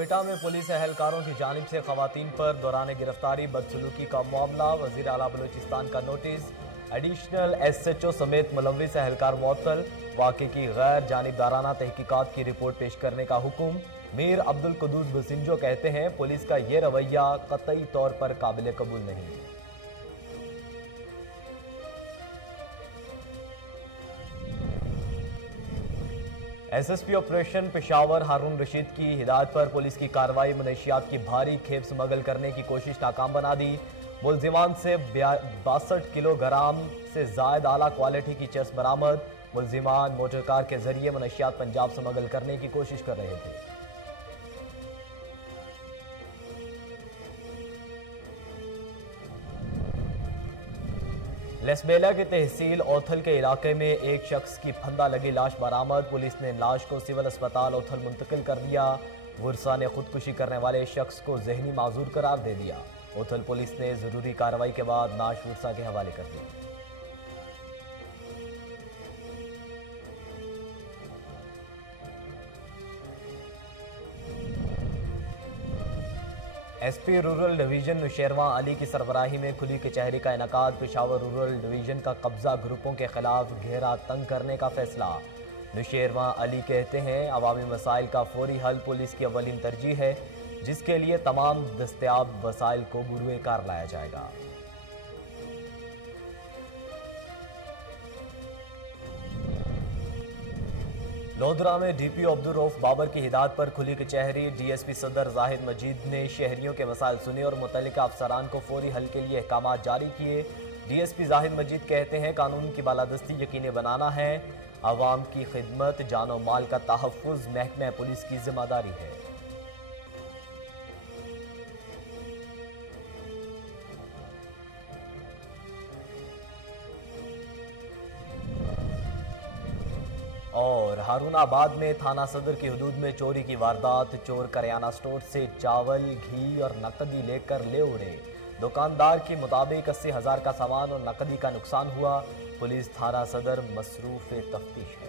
کوئٹہ میں پولیس اہلکاروں کی جانب سے خواتین پر دوران گرفتاری بدسلوکی کا معاملہ، وزیر اعلیٰ بلوچستان کا notice, additional S H O سمیت ملوث اہلکار معطل، واقعے کی غیر جانبدارانہ تحقیقات کی رپورٹ پیش کرنے کا حکم۔ میر عبدالقدوس بسنجو کہتے ہیں پولیس کا یہ رویہ قطعی طور پر قابل قبول نہیں۔ S S P operation Peshawar Haroon Rasheed کی ہدایت پر پولیس کی کارروائی، منشیات کی بھاری کھیپ سمگل کرنے کی کوشش ناکام بنا دی۔ ملزمان سے 62 کلو گرام سے زائد اعلیٰ کوالٹی کی چرس برآمد۔ ملزمان موٹر کار کے ذریعے منشیات پنجاب سمگل کرنے کی کوشش کر رہے تھے۔ لیسبیلا کی تحصیل اوتھل کے علاقے میں ایک شخص کی پھندا لگی لاش برآمد۔ پولیس نے لاش کو سول اسپتال اوتھل منتقل کر دیا۔ ورثا نے خودکشی کرنے والے شخص کو ذہنی معذور قرار دے دیا۔ اوتھل پولیس نے ضروری کارروائی کے بعد لاش ورثا کے حوالے کر دی۔ ایس پی رورل ڈویژن نوشیروان علی کی سربراہی میں کھلی کچہری کا انعقاد۔ پشاور رورل ڈویژن کا قبضہ گروپوں کے خلاف گھیرا تنگ کرنے کا فیصلہ۔ نوشیروان علی کہتے ہیں عوامی مسائل کا فوری حل پولیس کی اولین ترجیح ہے، جس کے لیے تمام دستیاب وسائل کو بروئے کار لایا جائے گا۔ لودھرا میں ڈی پی عبدالرؤف بابر کی ہدایت پر کھلی کچہری۔ ڈی ایس پی صدر زاہد مجید نے شہریوں کے مسائل سنے اور متعلقہ افسران کو فوری حل کے لیے احکامات جاری کیے۔ ڈی ایس پی زاہد مجید کہتے ہیں قانون کی بالادستی یقینی بنانا ہے، عوام کی خدمت، جان و مال کا تحفظ محکمہ پولیس کی ذمہ داری ہے۔ اور ہارون آباد میں تھانہ صدر کی حدود میں چوری کی واردات، چور کریانہ سٹور سے چاول، گھی اور نقدی لے کر لے اڑے۔ دکاندار کے مطابق 80,000 کا سامان اور نقدی کا نقصان ہوا۔ پولیس تھانہ صدر مصروف تفتیش ہے۔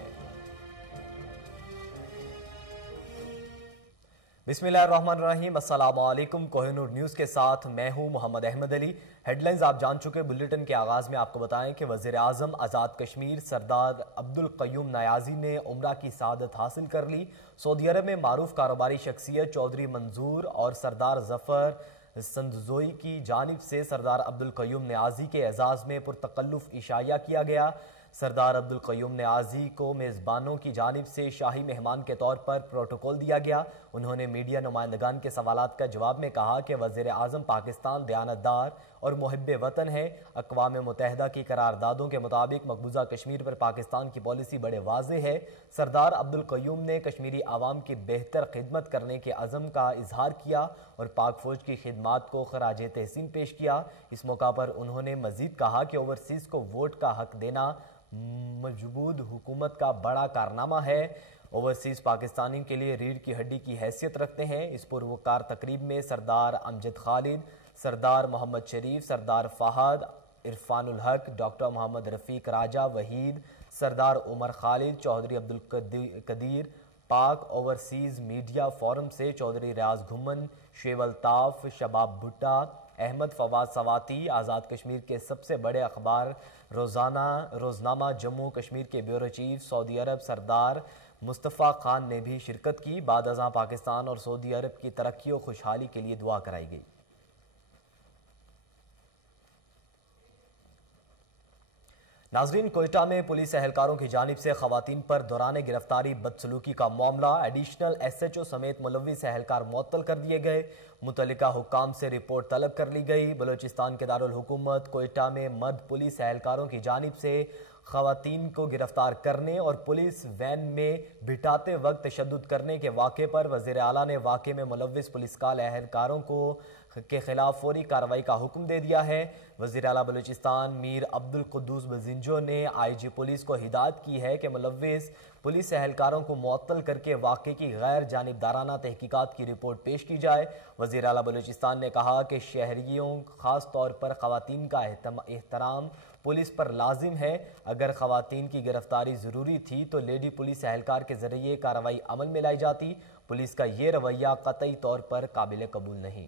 بسم اللہ الرحمن الرحیم، السلام علیکم۔ کوہ نور نیوز کے ساتھ میں ہوں محمد احمد علی۔ ہیڈ لائنز آپ جان چکے۔ بلیٹن کے آغاز میں آپ کو بتائیں کہ وزیر اعظم آزاد کشمیر سردار عبدالقیوم نیازی نے عمرہ کی سعادت حاصل کر لی۔ سعودی عرب میں معروف کاروباری شخصیت چودھری منظور اور سردار ظفر سندزوئی کی جانب سے سردار عبدالقیوم نیازی کے اعزاز میں پرتکلف عشائیہ کیا گیا۔ سردار عبدالقیوم نیازی کو میزبانوں کی جانب سے شاہی مہمان کے طور پر پروٹوکول دیا گیا۔ انہوں نے میڈیا نمائندگان کے سوالات کا جواب میں کہا کہ وزیر اعظم پاکستان دیانتدار اور محب وطن ہے۔ اقوام متحدہ کی قراردادوں کے مطابق مقبوضہ کشمیر پر پاکستان کی پالیسی بڑے واضح ہے۔ سردار عبدالقیوم نے کشمیری عوام کی بہتر خدمت کرنے کے عزم کا اظہار کیا اور پاک فوج کی خدمات کو خراج تحسین پیش کیا۔ اس موقع پر انہوں نے مزید کہا کہ اوورسیز کو ووٹ کا حق دینا موجود حکومت کا بڑا کارنامہ ہے۔ اوورسیز پاکستانی کے لیے ریڑھ کی ہڈی کی حیثیت رکھتے ہیں۔ اس پروکار تقریب میں سردار امجد خالد، سردار محمد شریف، سردار فہد، عرفان الحق، ڈاکٹر محمد رفیق راجہ وحید، سردار عمر خالد، چودھری عبدالقدیر، پاک اوورسیز میڈیا فورم سے چودھری ریاض گھمن، شعیب الطاف، شباب بھٹا، احمد فواد سواتی، آزاد کشمیر کے سب سے بڑے اخبار روزنامہ جموں کشمیر کے بیورو چیف سعودی عرب سردار مصطفیٰ خان نے بھی شرکت کی۔ بعد ازاں پاکستان اور سعودی عرب کی ترقی و خوشحالی کے لیے دعا کرائی گئی۔ ناظرین، کوئٹہ میں پولیس اہلکاروں کی جانب سے خواتین پر دوران گرفتاری بدسلوکی کا معاملہ، ایڈیشنل ایس ایچ او سمیت ملوث اہلکار معطل کر دیے گئے۔ متعلقہ حکام سے رپورٹ طلب کر لی گئی۔ بلوچستان کے دارالحکومت کوئٹہ میں مرد پولیس اہلکاروں کی جانب سے خواتین کو گرفتار کرنے اور پولیس وین میں بٹھاتے وقت تشدد کرنے کے واقعے پر وزیر اعلیٰ نے واقعے میں ملوث پولیس اہلکاروں کو کے خلاف فوری کارروائی کا حکم دے دیا ہے۔ وزیر اعلیٰ بلوچستان میر عبدالقدوس بزنجو نے آئی جی پولیس کو ہدایت کی ہے کہ ملوث پولیس اہلکاروں کو معطل کر کے واقعے کی غیر جانبدارانہ تحقیقات کی رپورٹ پیش کی جائے۔ وزیر اعلیٰ بلوچستان نے کہا کہ شہریوں خاص طور پر خواتین کا احترام پولیس پر لازم ہے۔ اگر خواتین کی گرفتاری ضروری تھی تو لیڈی پولیس اہلکار کے ذریعے کارروائی عمل میں لائی جاتی۔ پولیس کا یہ رویہ قطعی طور پر قابل قبول نہیں۔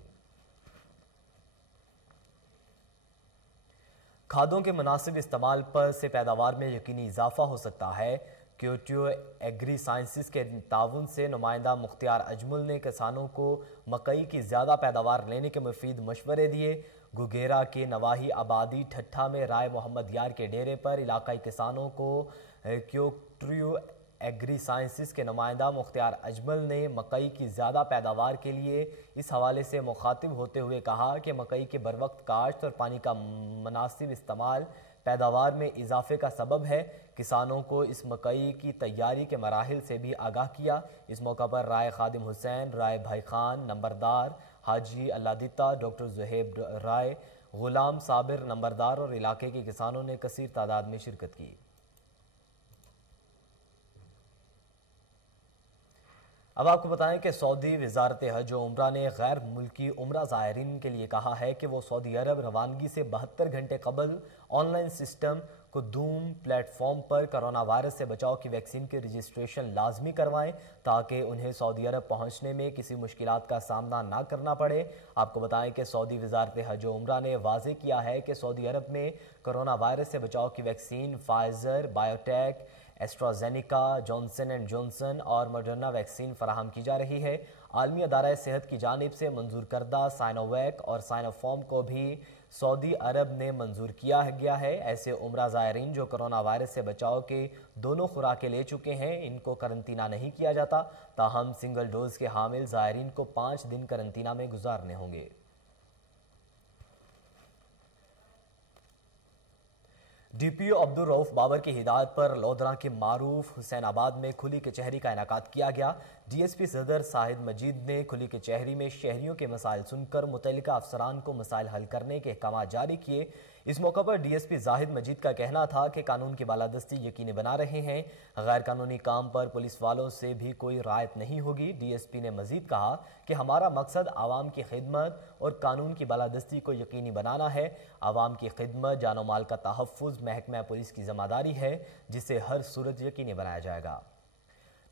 کھادوں کے مناسب استعمال پر سے پیداوار میں یقینی اضافہ ہو سکتا ہے۔ کیوٹو ایگری سائنسز کے تعاون سے نمائندہ مختار اجمل نے کسانوں کو مکئی کی زیادہ پیداوار لینے کے مفید مشورے دیے۔ گھگیرا کے نواحی آبادی ٹھٹھا میں رائے محمد یار کے ڈیرے پر علاقائی کسانوں کو کیوٹو ایگری سائنسز کے نمائندہ مختار اجمل نے مکئی کی زیادہ پیداوار کے لیے اس حوالے سے مخاطب ہوتے ہوئے کہا کہ مکئی کے بروقت کاشت اور پانی کا مناسب استعمال پیداوار میں اضافے کا سبب ہے۔ کسانوں کو اس مکئی کی تیاری کے مراحل سے بھی آگاہ کیا۔ اس موقع پر رائے خادم حسین، رائے بھائی خان نمبردار، حاجی اللہ دتا، ڈاکٹر زہیب رائے، غلام صابر نمبردار اور علاقے کے کسانوں نے کثیر تعداد میں شرکت کی۔ اب آپ کو بتائیں کہ سعودی وزارت حج و عمرہ نے غیر ملکی عمرہ زائرین کے لیے کہا ہے کہ وہ سعودی عرب روانگی سے 72 گھنٹے قبل آن لائن سسٹم قدوم پلیٹ فارم پر کرونا وائرس سے بچاؤ کی ویکسین کی رجسٹریشن لازمی کروائیں تاکہ انہیں سعودی عرب پہنچنے میں کسی مشکلات کا سامنا نہ کرنا پڑے۔ آپ کو بتائیں کہ سعودی وزارت حج و عمرہ نے واضح کیا ہے کہ سعودی عرب میں کرونا وائرس سے بچاؤ کی vaccine Pfizer, BioNTech, AstraZeneca, Johnson and Johnson اور ماڈرنا ویکسین فراہم کی جا رہی ہے۔ عالمی ادارہ صحت کی جانب سے منظور کردہ سائنوویک اور سائنوفارم کو بھی سعودی عرب نے منظور کیا گیا ہے۔ ایسے عمرہ زائرین جو کرونا وائرس سے بچاؤ کے دونوں خوراکیں لے چکے ہیں ان کو قرنطینہ نہیں کیا جاتا، تاہم سنگل ڈوز کے حامل زائرین کو 5 دن قرنطینہ میں گزارنے ہوں گے۔ ڈی پی او عبدالرؤف بابر کی ہدایت پر لودھراں کے معروف حسین آباد میں کھلی کچہری کا انعقاد کیا گیا۔ ڈی ایس پی صدر زاہد مجید نے کھلی کچہری میں شہریوں کے مسائل سن کر متعلقہ افسران کو مسائل حل کرنے کے احکامات جاری کیے۔ اس موقع پر ڈی ایس پی زاہد مجید کا کہنا تھا کہ قانون کی بالادستی یقینی بنا رہے ہیں، غیر قانونی کام پر پولیس والوں سے بھی کوئی رعایت نہیں ہوگی۔ ڈی ایس پی نے مزید کہا کہ ہمارا مقصد عوام کی خدمت اور قانون کی بالادستی کو یقینی بنانا ہے۔ عوام کی خدمت، جان و مال کا تحفظ محکمہ پولیس کی ذمہ داری ہے جسے ہر صورت یقینی بنایا جائے گا۔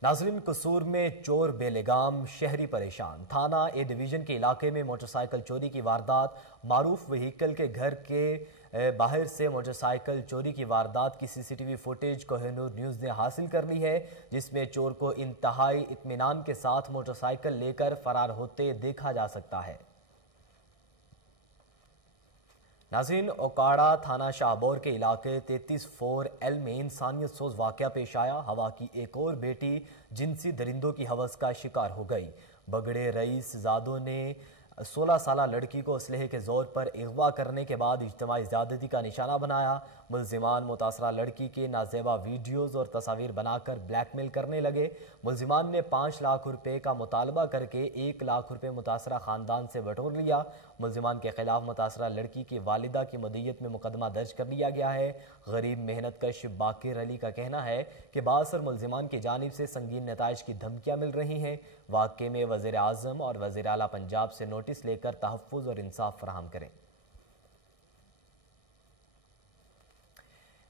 ناظرین، قصور میں چور بے لگام، شہری پریشان۔ تھانہ اے ڈویژن کے علاقے میں موٹر سائیکل چوری کی واردات۔ معروف وہیکل کے گھر کے باہر سے موٹر سائیکل چوری کی واردات کی سی C T V footage Koh Noor news نے حاصل کر لی ہے، جس میں چور کو انتہائی اطمینان کے ساتھ موٹر سائیکل لے کر فرار ہوتے دیکھا جا سکتا ہے۔ ناظرین، اوکاڑا تھانہ شاہبور کے علاقے 33 ایل میں انسانیت سوز واقعہ پیش آیا۔ ہوا کی ایک اور بیٹی جنسی درندوں کی ہوس کا شکار ہو گئی۔ بگڑے رئیس زادوں نے 16 سالہ لڑکی کو اسلحے کے زور پر اغوا کرنے کے بعد اجتماعی زیادتی کا نشانہ بنایا۔ ملزمان متاثرہ لڑکی کے نازیبا ویڈیوز اور تصاویر بنا کر بلیک میل کرنے لگے۔ ملزمان نے 5 لاکھ روپے کا مطالبہ کر کے 1 لاکھ روپے متاثرہ خاندان سے بٹور لیا۔ ملزمان کے خلاف متاثرہ لڑکی کی والدہ کی مدعیت میں مقدمہ درج کر لیا گیا ہے۔ غریب محنت کش باقر علی کا کہنا ہے کہ بااثر ملزمان کی جانب سے سنگین نتائج کی دھمکیاں مل رہی ہیں۔ واقعے میں وزیر اعظم اور وزیر اعلیٰ پنجاب سے نوٹس لے کر تحفظ اور انصاف فراہم کریں۔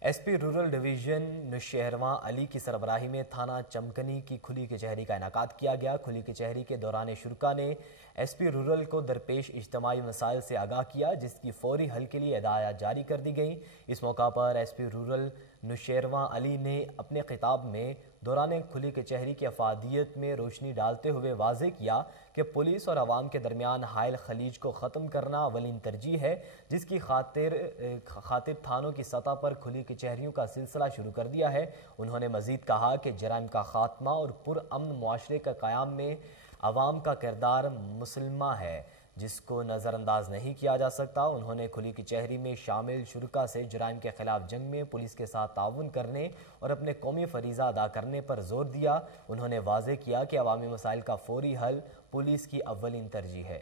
ایس پی رورل ڈویژن نوشہرواں علی کی سربراہی میں تھانہ چمکنی کی کھلی کچہری کا انعقاد کیا گیا۔ کھلی کچہری کے دوران شرکا نے ایس پی رورل کو درپیش اجتماعی مسائل سے آگاہ کیا، جس کی فوری حل کے لیے ہدایات جاری کر دی گئیں۔ اس موقع پر ایس پی رورل نوشہرواں علی نے اپنے خطاب میں دوران کھلی کچہری کی افادیت میں روشنی ڈالتے ہوئے واضح کیا کہ پولیس اور عوام کے درمیان حائل خلیج کو ختم کرنا اولین ترجیح ہے، جس کی خاطر تھانوں کی سطح پر کھلی کچہریوں کا سلسلہ شروع کر دیا ہے۔ انہوں نے مزید کہا کہ جرائم کا خاتمہ اور پرامن معاشرے کا قیام میں عوام کا کردار مسلمہ ہے، جس کو نظر انداز نہیں کیا جا سکتا۔ انہوں نے کھلی کچہری میں شامل شرکا سے جرائم کے خلاف جنگ میں پولیس کے ساتھ تعاون کرنے اور اپنے قومی فریضہ ادا کرنے پر زور دیا۔ انہوں نے واضح کیا کہ عوامی مسائل کا فوری حل پولیس کی اولین ترجیح ہے۔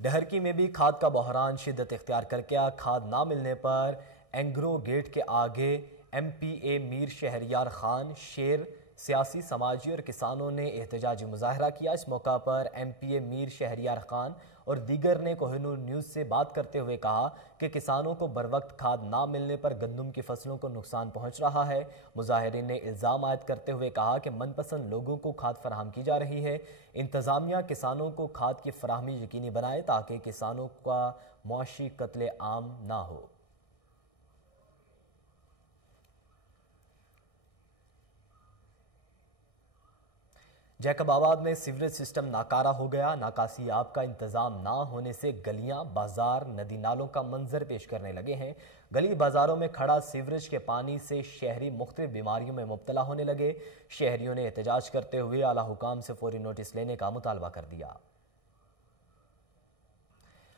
ڈہرکی میں بھی کھاد کا بحران شدت اختیار کر گیا۔ کھاد نہ ملنے پر اینگرو گیٹ کے آگے ایم پی اے میر شہریار خان شیر سیاسی، سماجی اور کسانوں نے احتجاجی مظاہرہ کیا۔ اس موقع پر ایم پی اے میر شہریار خان اور دیگر نے کوہ نور نیوز سے بات کرتے ہوئے کہا کہ کسانوں کو بروقت کھاد نہ ملنے پر گندم کی فصلوں کو نقصان پہنچ رہا ہے۔ مظاہرین نے الزام عائد کرتے ہوئے کہا کہ من پسند لوگوں کو کھاد فراہم کی جا رہی ہے۔ انتظامیہ کسانوں کو کھاد کی فراہمی یقینی بنائے تاکہ کسانوں کا معاشی قتل عام نہ ہو۔ جیکب آباد میں سیوریج سسٹم ناکارہ ہو گیا۔ ناکاسی آب کا انتظام نہ ہونے سے گلیاں، بازار، ندی نالوں کا منظر پیش کرنے لگے ہیں۔ گلی بازاروں میں کھڑا سیوریج کے پانی سے شہری مختلف بیماریوں میں مبتلا ہونے لگے۔ شہریوں نے احتجاج کرتے ہوئے اعلیٰ حکام سے فوری نوٹس لینے کا مطالبہ کر دیا۔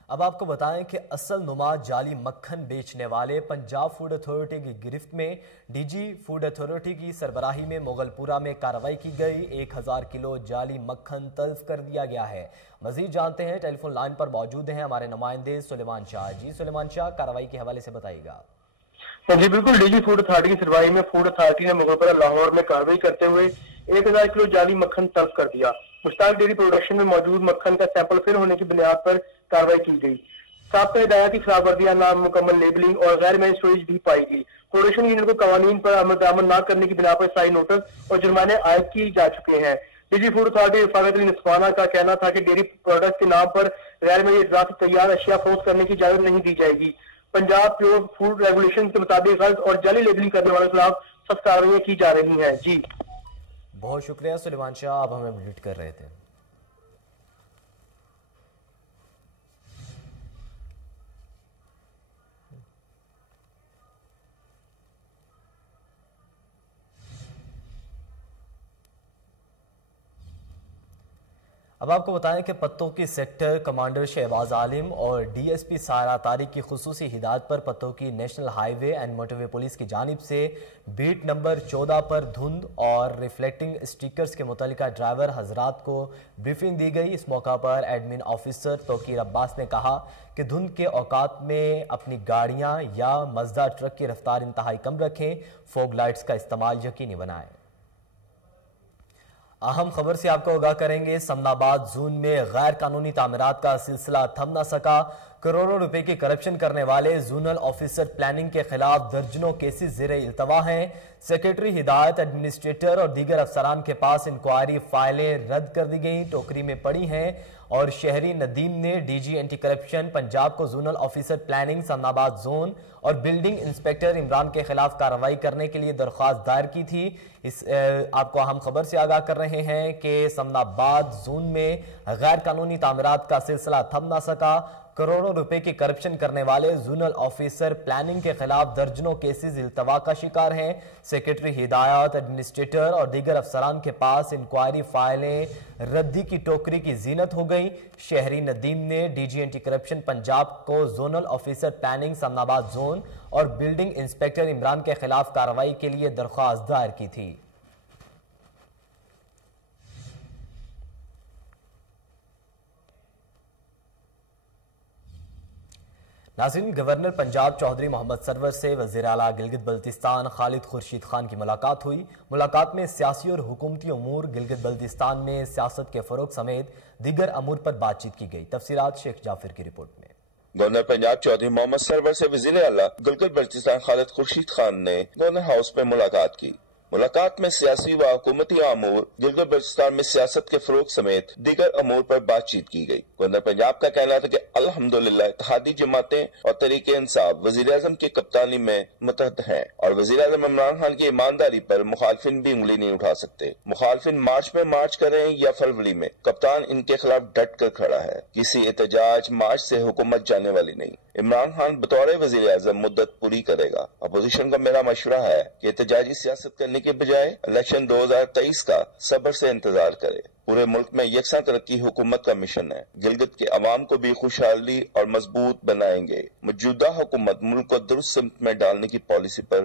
اب آپ کو بتائیں کہ اصل نما جعلی مکھن بیچنے والے پنجاب فوڈ اتھارٹی کی گرفت میں ڈی جی فوڈ اتھارٹی کی سربراہی میں مغل پورہ میں کارروائی کی گئی۔ 1000 کلو جعلی مکھن تلف کر دیا گیا ہے۔ مزید جانتے ہیں، ٹیلی فون لائن پر موجود ہیں ہمارے نمائندے سلیمان شاہ۔ جی سلیمان شاہ، کارروائی کے حوالے سے بتائیے گا۔ جی بالکل، ڈی جی فوڈ اتھارٹی کی سربراہی میں فوڈ اتھارٹی نے مغل پورہ لاہور میں کارروائی کرتے ہوئے 1000 کلو جعلی مکھن تلف کر دیا۔ مشتاق ڈیری پروڈکشن میں موجود مکھن کا سیمپل فیل ہونے کی بنیاد پر کارروائی کی گئی۔ ضابطہ ہدایات کی خلاف ورزیاں، نامکمل لیبلنگ اور غیر مین اسٹوریج بھی پائی گئی۔ پروڈکشن یونین کو قوانین پر عمل درآمد نہ کرنے کی بنا پر صحیح نوٹس اور جرمانے عائد کی جا چکے ہیں۔ ڈی جی فوڈ اتھارٹی رفاقت علی نصفانہ کا کہنا تھا کہ ڈیری پروڈکٹس کے نام پر غیر معیاری اضافی تیار اشیاء فروخت کرنے کی اجازت نہیں دی جائے گی۔ پنجاب پیور فوڈ ریگولیشن کے مطابق غلط اور جعلی لیبلنگ کرنے والوں کے خلاف سخت کارروائیاں کی جا رہی ہیں۔ جی بہت شکریہ سلیمان شاہ، آپ ہمیں اپڈیٹ کر رہے تھے۔ اب آپ کو بتائیں کہ پتوں کی سیکٹر کمانڈر شہباز عالم اور D S P Saira Tariq کی خصوصی ہدایت پر پتوں کی national high way and motor way police کی جانب سے بیٹ نمبر 14 پر دھند اور ریفلیکٹنگ اسٹیکرز کے متعلقہ ڈرائیور حضرات کو بریفنگ دی گئی۔ اس موقع پر ایڈمن آفیسر توقیر عباس نے کہا کہ دھند کے اوقات میں اپنی گاڑیاں یا مزدہ ٹرک کی رفتار انتہائی کم رکھیں، فوگ لائٹس کا استعمال یقینی بنائیں۔ اہم خبر سے آپ کو آگاہ کریں گے، سمن آباد زون میں غیر قانونی تعمیرات کا سلسلہ تھم نہ سکا۔ کروڑوں روپے کی کرپشن کرنے والے زونل آفیسر پلاننگ کے خلاف درجنوں کیسز زیر التوا ہیں۔ سیکریٹری ہدایت، ایڈمنسٹریٹر اور دیگر افسران کے پاس انکوائری فائلیں رد کر دی گئیں، ٹوکری میں پڑی ہیں، اور شہری ندیم نے D G anti corruption Punjab کو زونل آفیسر پلاننگ سمن آباد زون اور بلڈنگ انسپیکٹر عمران کے خلاف کارروائی کرنے کے لیے درخواست دائر کی تھی۔ آپ کو اہم خبر سے آگاہ کر رہے ہیں کہ سمن آباد زون میں غیر قانونی تعمیرات کا سلسلہ تھم نہ سکا۔ کروڑوں روپے کی کرپشن کرنے والے زونل آفیسر پلاننگ کے خلاف درجنوں کیسز التوا کا شکار ہیں۔ سیکریٹری ہدایت، ایڈمنسٹریٹر اور دیگر افسران کے پاس انکوائری فائلیں ردی کی ٹوکری کی زینت ہو گئیں۔ شہری ندیم نے D G anti corruption Punjab کو زونل آفیسر پلاننگ سمن آباد زون اور بلڈنگ انسپیکٹر عمران کے خلاف کارروائی کے لیے درخواست دائر کی تھی۔ ناظرین، گورنر پنجاب چودھری محمد سرور سے وزیر اعلیٰ گلگت بلتستان خالد خورشید خان کی ملاقات ہوئی۔ ملاقات میں سیاسی اور حکومتی امور، گلگت بلتستان میں سیاست کے فروغ سمیت دیگر امور پر بات چیت کی گئی۔ تفصیلات شیخ جعفر کی رپورٹ میں۔ گورنر پنجاب چودھری محمد سرور سے وزیر اعلیٰ گلگت بلتستان خالد خورشید خان نے گورنر ہاؤس میں ملاقات کی۔ ملاقات میں سیاسی و حکومتی امور، گلگت بلتستان میں سیاست کے فروغ سمیت دیگر امور پر بات چیت کی گئی۔ گورنر پنجاب کا کہنا تھا کہ الحمدللہ اتحادی جماعتیں اور تحریک انصاف وزیر اعظم کی کپتانی میں متحد ہیں، اور وزیر اعظم عمران خان کی ایمانداری پر مخالفین بھی انگلی نہیں اٹھا سکتے۔ مخالفین مارچ میں مارچ کریں یا فروری میں، کپتان ان کے خلاف ڈٹ کر کھڑا ہے۔ کسی احتجاج مارچ سے حکومت جانے والی نہیں۔ عمران خان بطور وزیر اعظم مدت پوری کرے گا۔ اپوزیشن کا میرا مشورہ ہے کہ احتجاجی سیاست کرنے کے بجائے الیکشن 2023 کا صبر سے انتظار کرے۔ پورے ملک میں یکساں ترقی حکومت کا مشن ہے۔ گلگت کے عوام کو بھی خوشحالی اور مضبوط بنائیں گے۔ موجودہ حکومت ملک کو درست سمت میں ڈالنے کی پالیسی پر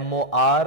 MOR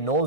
9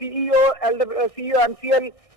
CEO MCL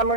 MO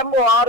MOR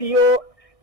CO